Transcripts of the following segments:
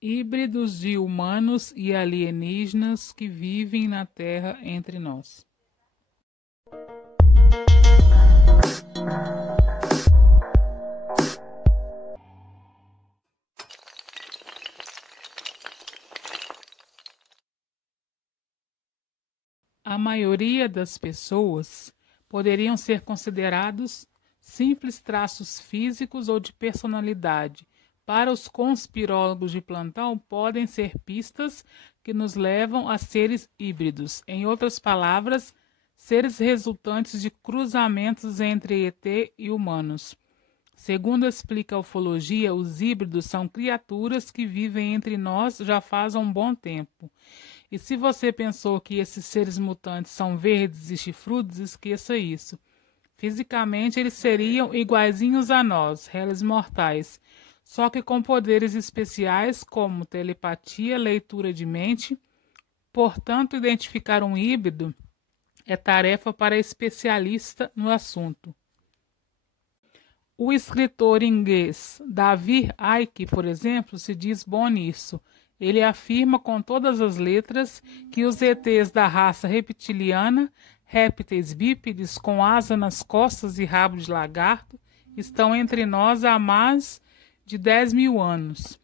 Híbridos de humanos e alienígenas que vivem na Terra entre nós. A maioria das pessoas poderiam ser considerados simples traços físicos ou de personalidade. Para os conspirólogos de plantão, podem ser pistas que nos levam a seres híbridos. Em outras palavras, seres resultantes de cruzamentos entre ET e humanos. Segundo explica a ufologia, os híbridos são criaturas que vivem entre nós já faz um bom tempo. E se você pensou que esses seres mutantes são verdes e chifrudos, esqueça isso. Fisicamente, eles seriam iguaizinhos a nós, réis mortais, só que com poderes especiais como telepatia, leitura de mente. Portanto, identificar um híbrido é tarefa para especialista no assunto. O escritor inglês David Icke, por exemplo, se diz bom nisso. Ele afirma com todas as letras que os ETs da raça reptiliana, répteis bípedes com asa nas costas e rabo de lagarto, estão entre nós há mais de 10.000 anos,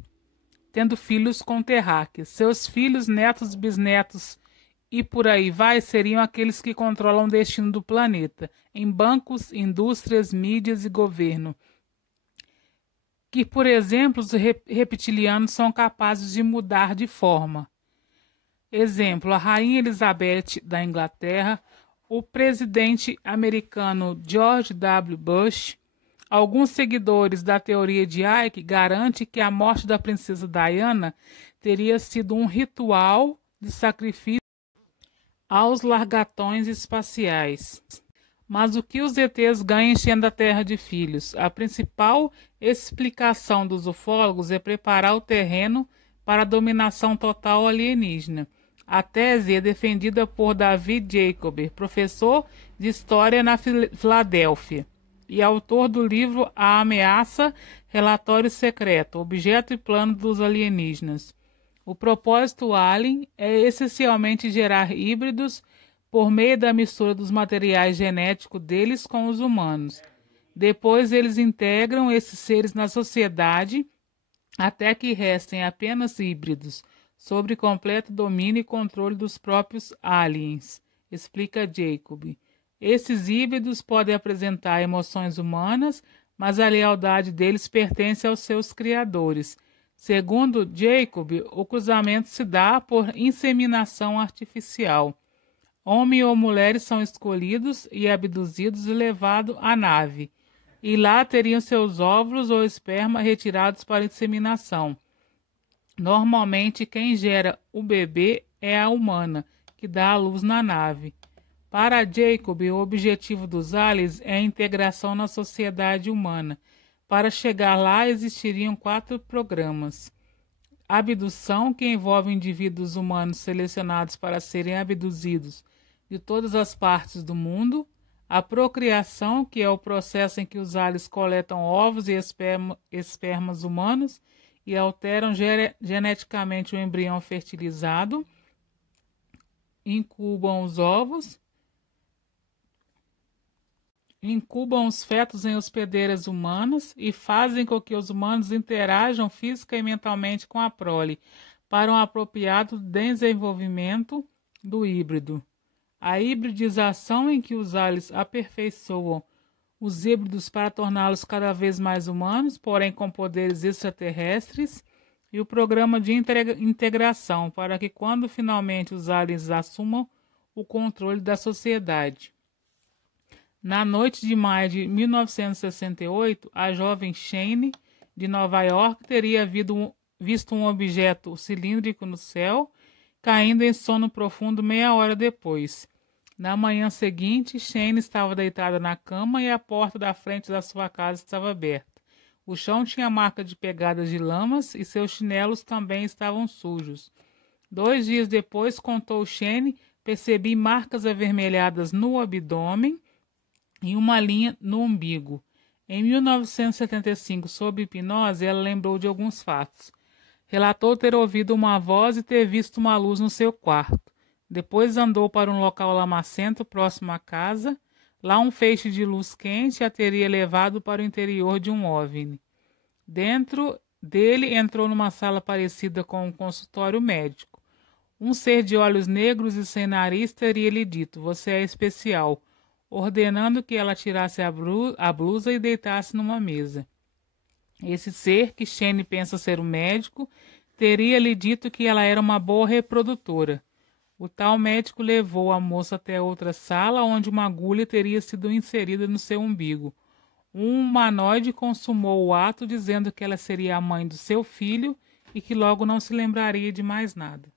tendo filhos com terráqueas. Seus filhos, netos, bisnetos e por aí vai seriam aqueles que controlam o destino do planeta, em bancos, indústrias, mídias e governo. Que, por exemplo, os reptilianos são capazes de mudar de forma. Exemplo, a Rainha Elizabeth da Inglaterra, o presidente americano George W. Bush. Alguns seguidores da teoria de Icke garantem que a morte da princesa Diana teria sido um ritual de sacrifício aos largatões espaciais. Mas o que os ETs ganham enchendo a Terra de filhos? A principal explicação dos ufólogos é preparar o terreno para a dominação total alienígena. A tese é defendida por David Jacob, professor de História na Filadélfia e autor do livro A Ameaça, Relatório Secreto, Objeto e Plano dos Alienígenas. O propósito alien é essencialmente gerar híbridos por meio da mistura dos materiais genéticos deles com os humanos. Depois eles integram esses seres na sociedade até que restem apenas híbridos, sob completo domínio e controle dos próprios aliens, explica Jacob. Esses híbridos podem apresentar emoções humanas, mas a lealdade deles pertence aos seus criadores. Segundo Jacob, o cruzamento se dá por inseminação artificial. Homem ou mulheres são escolhidos e abduzidos e levados à nave, e lá teriam seus óvulos ou esperma retirados para inseminação. Normalmente, quem gera o bebê é a humana, que dá à luz na nave. Para Jacob, o objetivo dos aliens é a integração na sociedade humana. Para chegar lá, existiriam 4 programas. Abdução, que envolve indivíduos humanos selecionados para serem abduzidos de todas as partes do mundo. A procriação, que é o processo em que os aliens coletam ovos e espermas humanos e alteram geneticamente o embrião fertilizado, incubam os ovos, incubam os fetos em hospedeiras humanas e fazem com que os humanos interajam física e mentalmente com a prole para um apropriado desenvolvimento do híbrido. A hibridização, em que os aliens aperfeiçoam os híbridos para torná-los cada vez mais humanos, porém com poderes extraterrestres, e o programa de integração, para que quando finalmente os aliens assumam o controle da sociedade. Na noite de maio de 1968, a jovem Shane, de Nova York, teria visto um objeto cilíndrico no céu, caindo em sono profundo meia hora depois. Na manhã seguinte, Shane estava deitada na cama e a porta da frente da sua casa estava aberta. O chão tinha marca de pegadas de lamas e seus chinelos também estavam sujos. 2 dias depois, contou Shane, percebi marcas avermelhadas no abdômen e uma linha no umbigo. Em 1975, sob hipnose, ela lembrou de alguns fatos. Relatou ter ouvido uma voz e ter visto uma luz no seu quarto. Depois andou para um local lamacento próximo à casa. Lá um feixe de luz quente a teria levado para o interior de um OVNI. Dentro dele entrou numa sala parecida com um consultório médico. Um ser de olhos negros e sem nariz teria lhe dito: "Você é especial", ordenando que ela tirasse a blusa e deitasse numa mesa. Esse ser, que Shane pensa ser um médico, teria lhe dito que ela era uma boa reprodutora. O tal médico levou a moça até outra sala, onde uma agulha teria sido inserida no seu umbigo. Um humanoide consumou o ato, dizendo que ela seria a mãe do seu filho e que logo não se lembraria de mais nada.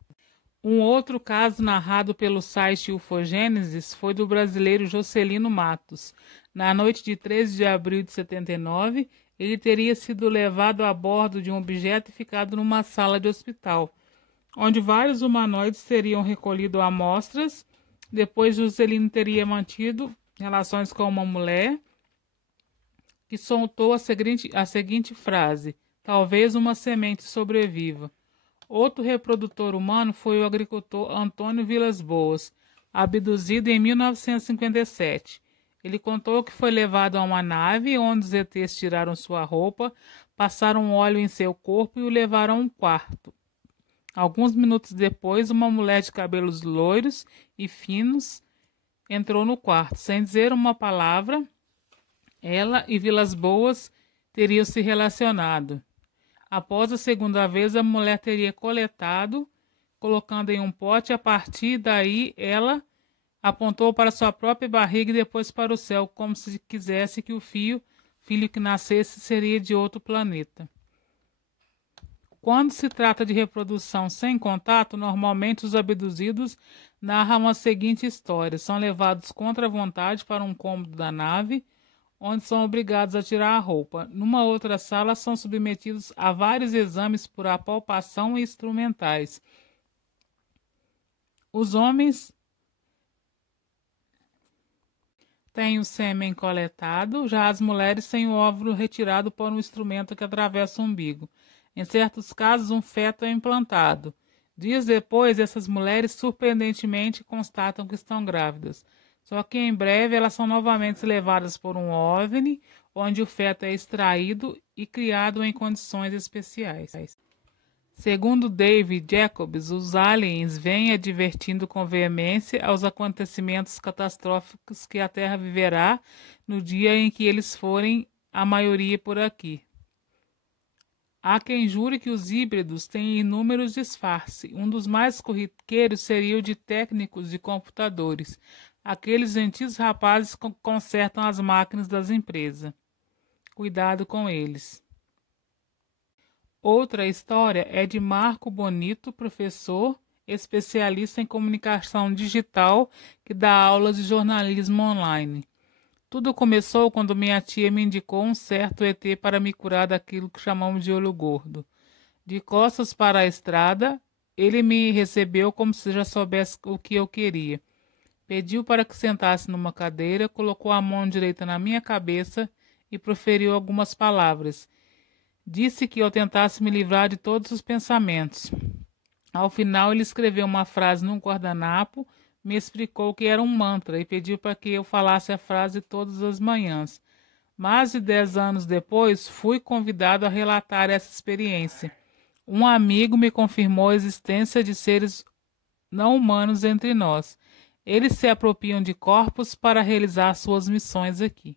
Um outro caso narrado pelo site Ufogênesis foi do brasileiro Jocelino Matos. Na noite de 13 de abril de 79, ele teria sido levado a bordo de um objeto e ficado numa sala de hospital, onde vários humanoides teriam recolhido amostras. Depois, Jocelino teria mantido relações com uma mulher que soltou a seguinte frase: "Talvez uma semente sobreviva". Outro reprodutor humano foi o agricultor Antônio Vilas Boas, abduzido em 1957. Ele contou que foi levado a uma nave onde os ETs tiraram sua roupa, passaram óleo em seu corpo e o levaram a um quarto. Alguns minutos depois, uma mulher de cabelos loiros e finos entrou no quarto. Sem dizer uma palavra, ela e Vilas Boas teriam se relacionado. Após a segunda vez, a mulher teria coletado, colocando em um pote. A partir daí, ela apontou para sua própria barriga e depois para o céu, como se quisesse que o filho que nascesse seria de outro planeta. Quando se trata de reprodução sem contato, normalmente os abduzidos narram a seguinte história: são levados contra a vontade para um cômodo da nave, onde são obrigados a tirar a roupa. Numa outra sala, são submetidos a vários exames por apalpação e instrumentais. Os homens têm o sêmen coletado, já as mulheres têm o óvulo retirado por um instrumento que atravessa o umbigo. Em certos casos, um feto é implantado. Dias depois, essas mulheres surpreendentemente constatam que estão grávidas. Só que em breve elas são novamente levadas por um OVNI, onde o feto é extraído e criado em condições especiais. Segundo David Jacobs, os aliens vêm advertindo com veemência aos acontecimentos catastróficos que a Terra viverá no dia em que eles forem a maioria por aqui. Há quem jure que os híbridos têm inúmeros disfarces. Um dos mais corriqueiros seria o de técnicos de computadores, aqueles gentis rapazes que consertam as máquinas das empresas. Cuidado com eles. Outra história é de Marco Bonito, professor, especialista em comunicação digital, que dá aulas de jornalismo online. Tudo começou quando minha tia me indicou um certo ET para me curar daquilo que chamamos de olho gordo. De costas para a estrada, ele me recebeu como se já soubesse o que eu queria. Pediu para que sentasse numa cadeira, colocou a mão direita na minha cabeça e proferiu algumas palavras. Disse que eu tentasse me livrar de todos os pensamentos. Ao final, ele escreveu uma frase num guardanapo, me explicou que era um mantra e pediu para que eu falasse a frase todas as manhãs. Mais de 10 anos depois, fui convidado a relatar essa experiência. Um amigo me confirmou a existência de seres não humanos entre nós. Eles se apropriam de corpos para realizar suas missões aqui.